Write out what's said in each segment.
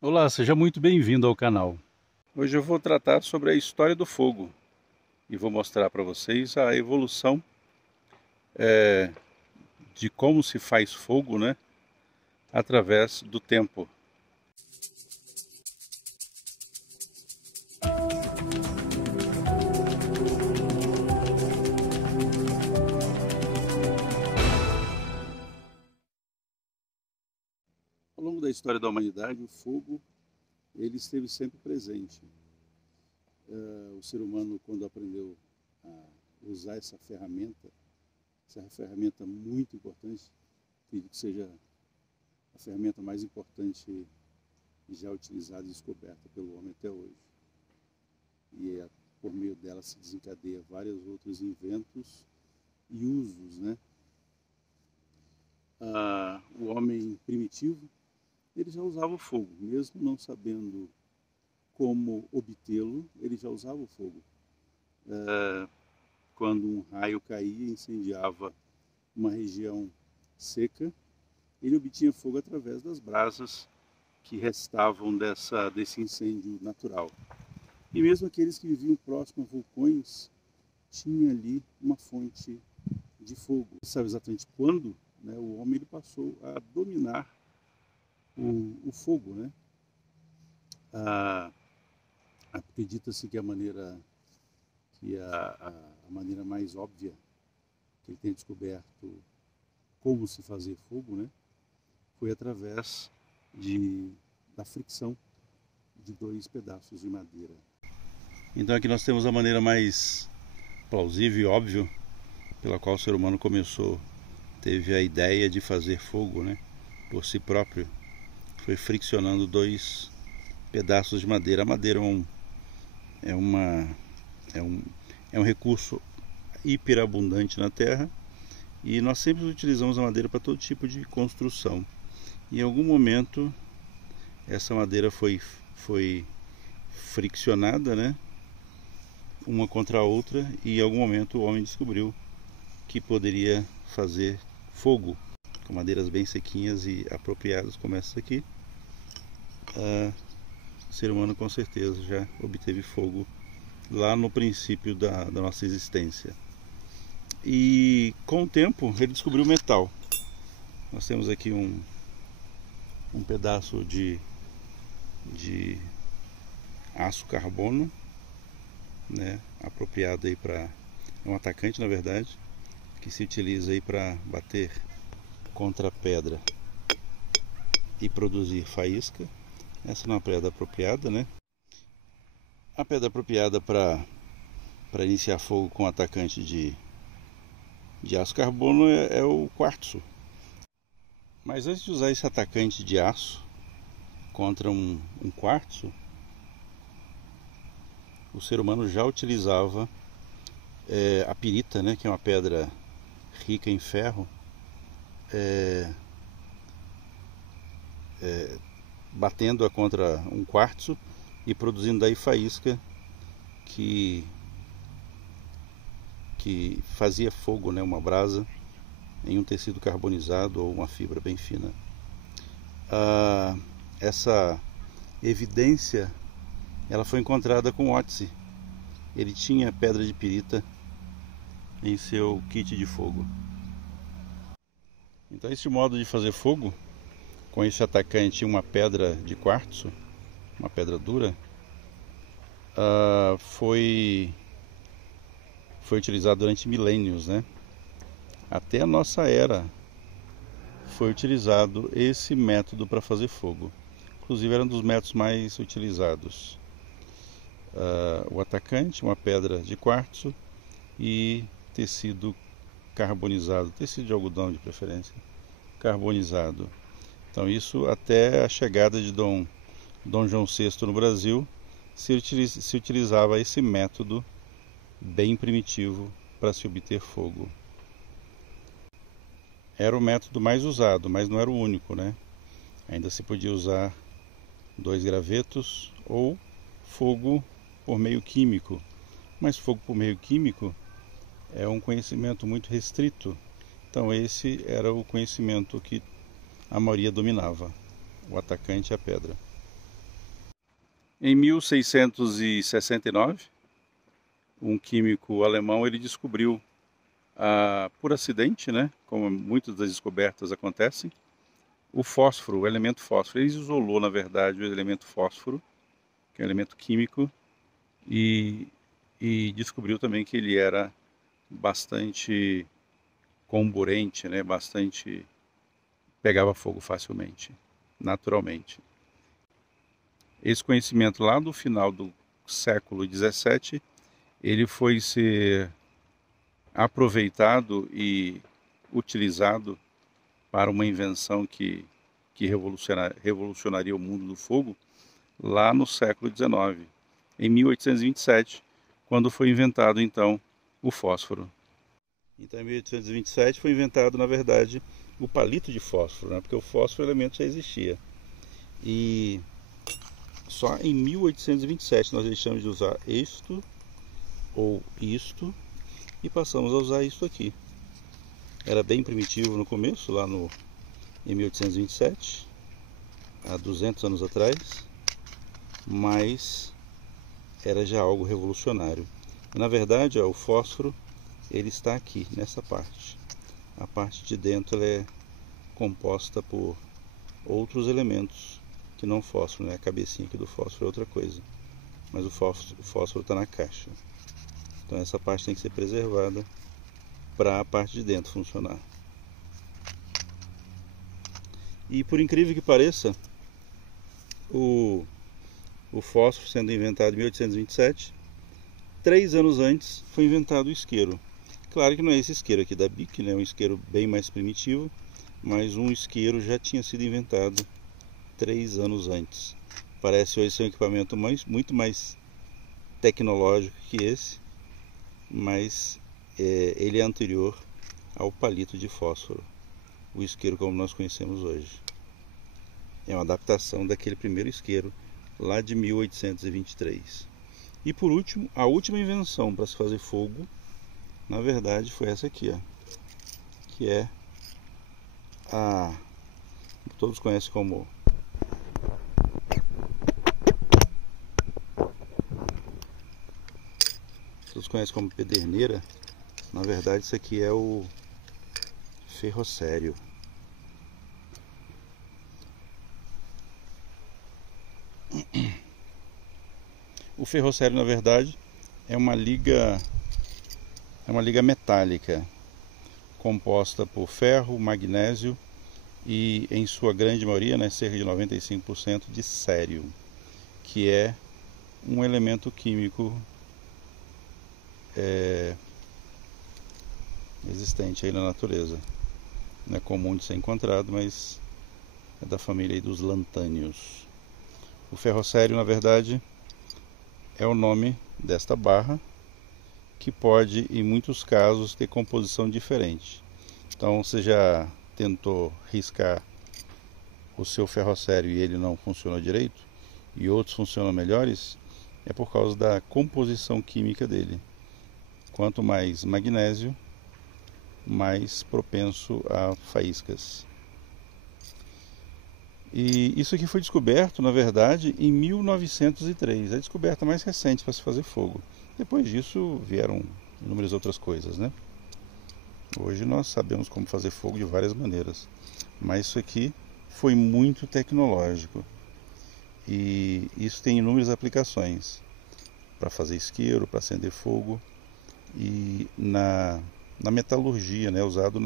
Olá, seja muito bem-vindo ao canal. Hoje eu vou tratar sobre a história do fogo e vou mostrar para vocês a evolução de como se faz fogo, né, através do tempo. Ao longo da história da humanidade, o fogo ele esteve sempre presente. O ser humano, quando aprendeu a usar essa ferramenta muito importante, acredito que seja a ferramenta mais importante já utilizada e descoberta pelo homem até hoje. E por meio dela se desencadeia vários outros inventos e usos, né? O homem primitivo, ele já usava o fogo, mesmo não sabendo como obtê-lo, ele já usava o fogo. Quando um raio caía e incendiava uma região seca, ele obtinha fogo através das brasas que restavam desse incêndio natural. E mesmo aqueles que viviam próximo a vulcões, tinha ali uma fonte de fogo. Não sabe exatamente quando, né, o homem ele passou a dominar o fogo, né? Acredita-se que a maneira mais óbvia que ele tenha descoberto como se fazer fogo, né, foi através da fricção de dois pedaços de madeira. Então aqui nós temos a maneira mais plausível e óbvia pela qual o ser humano teve a ideia de fazer fogo, né, por si próprio. Foi friccionando dois pedaços de madeira. A madeira é um recurso hiperabundante na Terra e nós sempre utilizamos a madeira para todo tipo de construção. Em algum momento essa madeira foi friccionada, né, uma contra a outra, e em algum momento o homem descobriu que poderia fazer fogo com madeiras bem sequinhas e apropriadas como essa aqui. O ser humano com certeza já obteve fogo lá no princípio da nossa existência. E com o tempo ele descobriu o metal. Nós temos aqui um pedaço de aço carbono, né, apropriado aí para um atacante, na verdade, que se utiliza aí para bater contra a pedra e produzir faísca. Essa não é uma pedra apropriada, né? A pedra apropriada para iniciar fogo com atacante de aço carbono é o quartzo. Mas antes de usar esse atacante de aço contra um quartzo, o ser humano já utilizava a pirita, né, que é uma pedra rica em ferro, batendo-a contra um quartzo e produzindo daí faísca que fazia fogo, né, uma brasa em um tecido carbonizado ou uma fibra bem fina. Essa evidência ela foi encontrada com Otzi. Ele tinha pedra de pirita em seu kit de fogo. Então esse modo de fazer fogo com esse atacante, uma pedra de quartzo, uma pedra dura, foi utilizado durante milênios, né? Até a nossa era foi utilizado esse método para fazer fogo. Inclusive era um dos métodos mais utilizados. O atacante, uma pedra de quartzo e tecido carbonizado, tecido de algodão de preferência, carbonizado. Então isso até a chegada de Dom João VI no Brasil se utilizava esse método bem primitivo para se obter fogo. Era o método mais usado, mas não era o único, né? Ainda se podia usar 2 gravetos ou fogo por meio químico. Mas fogo por meio químico é um conhecimento muito restrito. Então esse era o conhecimento que a maioria dominava, o atacante e a pedra. Em 1669, um químico alemão ele descobriu, por acidente, né, como muitas das descobertas acontecem, o fósforo, o elemento fósforo. Ele isolou, na verdade, o elemento fósforo, que é um elemento químico, e, e descobriu também que ele era bastante comburente, né, bastante pegava fogo facilmente, naturalmente. Esse conhecimento lá do final do século XVII, ele foi ser aproveitado e utilizado para uma invenção que revolucionaria o mundo do fogo lá no século XIX, em 1827, quando foi inventado então o fósforo. Então em 1827 foi inventado, na verdade, o palito de fósforo, né? Porque o fósforo elemento já existia. E só em 1827 nós deixamos de usar isto ou isto e passamos a usar isto aqui. Era bem primitivo no começo, lá em 1827, há 200 anos atrás, mas era já algo revolucionário. Na verdade, o fósforo ele está aqui, nessa parte. A parte de dentro ela é composta por outros elementos que não fósforo, né? A cabecinha aqui do fósforo é outra coisa, mas o fósforo está na caixa. Então essa parte tem que ser preservada para a parte de dentro funcionar. E por incrível que pareça, o fósforo sendo inventado em 1827, 3 anos antes foi inventado o isqueiro. Claro que não é esse isqueiro aqui da Bic, né? É um isqueiro bem mais primitivo, mas um isqueiro já tinha sido inventado 3 anos antes. Parece hoje ser um equipamento muito mais tecnológico que esse, mas ele é anterior ao palito de fósforo, o isqueiro como nós conhecemos hoje. É uma adaptação daquele primeiro isqueiro lá de 1823. E por último, a última invenção para se fazer fogo, na verdade, foi essa aqui, ó, que é todos conhecem como pederneira. Na verdade, isso aqui é o ferrocério. O ferrocério, na verdade, é uma liga metálica composta por ferro, magnésio e, em sua grande maioria, né, cerca de 95% de cério, que é um elemento químico existente aí na natureza. Não é comum de ser encontrado, mas é da família aí dos lantânios. O ferrocério, na verdade, é o nome desta barra, que pode, em muitos casos, ter composição diferente. Então, você já tentou riscar o seu ferrocério e ele não funcionou direito, e outros funcionam melhores, é por causa da composição química dele. Quanto mais magnésio, mais propenso a faíscas. E isso aqui foi descoberto, na verdade, em 1903. É a descoberta mais recente para se fazer fogo. Depois disso vieram inúmeras outras coisas, né? Hoje nós sabemos como fazer fogo de várias maneiras, mas isso aqui foi muito tecnológico. E isso tem inúmeras aplicações para fazer isqueiro, para acender fogo e na metalurgia, né? Usado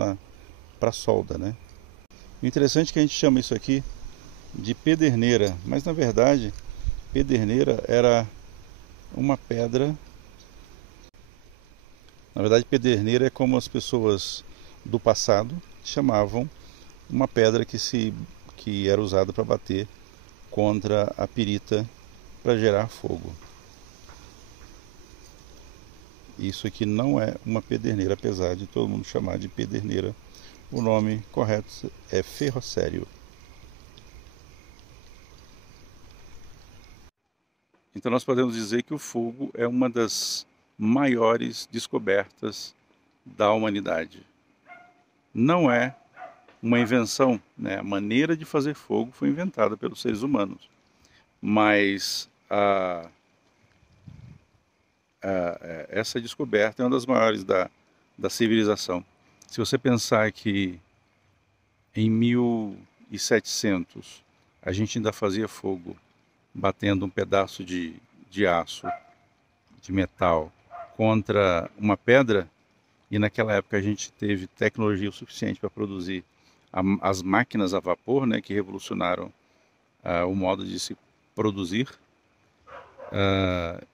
para solda, né? O interessante é que a gente chama isso aqui de pederneira, mas na verdade pederneira era uma pedra. Na verdade, pederneira é como as pessoas do passado chamavam uma pedra que era usada para bater contra a pirita para gerar fogo. Isso aqui não é uma pederneira, apesar de todo mundo chamar de pederneira. O nome correto é ferrocério. Então nós podemos dizer que o fogo é uma das maiores descobertas da humanidade. Não é uma invenção, né? A maneira de fazer fogo foi inventada pelos seres humanos, mas essa descoberta é uma das maiores da civilização. Se você pensar que em 1700 a gente ainda fazia fogo batendo um pedaço de aço, de metal, contra uma pedra, e naquela época a gente teve tecnologia o suficiente para produzir as máquinas a vapor, né, que revolucionaram o modo de se produzir,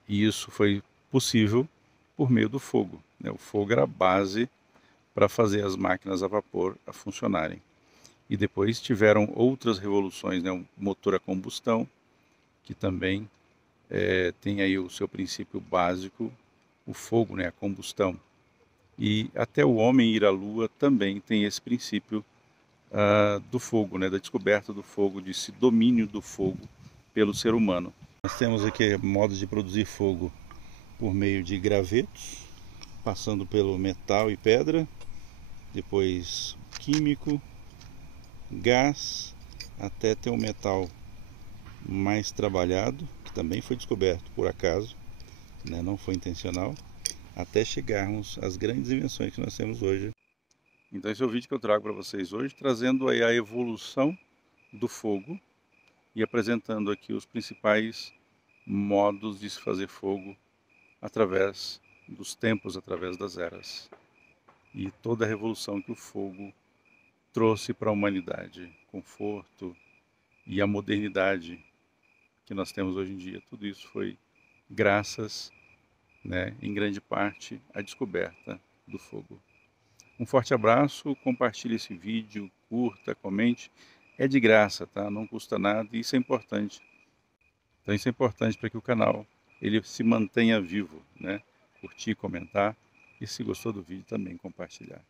e isso foi possível por meio do fogo, né? O fogo era a base para fazer as máquinas a vapor a funcionarem. E depois tiveram outras revoluções, né? O motor a combustão, que também tem aí o seu princípio básico, o fogo, né? A combustão. E até o homem ir à Lua também tem esse princípio do fogo, né? Da descoberta do fogo, desse domínio do fogo pelo ser humano. Nós temos aqui modos de produzir fogo por meio de gravetos, passando pelo metal e pedra, depois químico, gás, até ter um metal mais trabalhado, que também foi descoberto por acaso, né? Não foi intencional, até chegarmos às grandes invenções que nós temos hoje. Então esse é o vídeo que eu trago para vocês hoje, trazendo aí a evolução do fogo e apresentando aqui os principais modos de se fazer fogo através dos tempos, através das eras. E toda a revolução que o fogo trouxe para a humanidade, conforto e a modernidade que nós temos hoje em dia. Tudo isso foi graças, né, em grande parte, à descoberta do fogo. Um forte abraço, compartilhe esse vídeo, curta, comente. É de graça, tá? Não custa nada e isso é importante. Então isso é importante para que o canal ele se mantenha vivo, né? Curtir, comentar e se gostou do vídeo também compartilhar.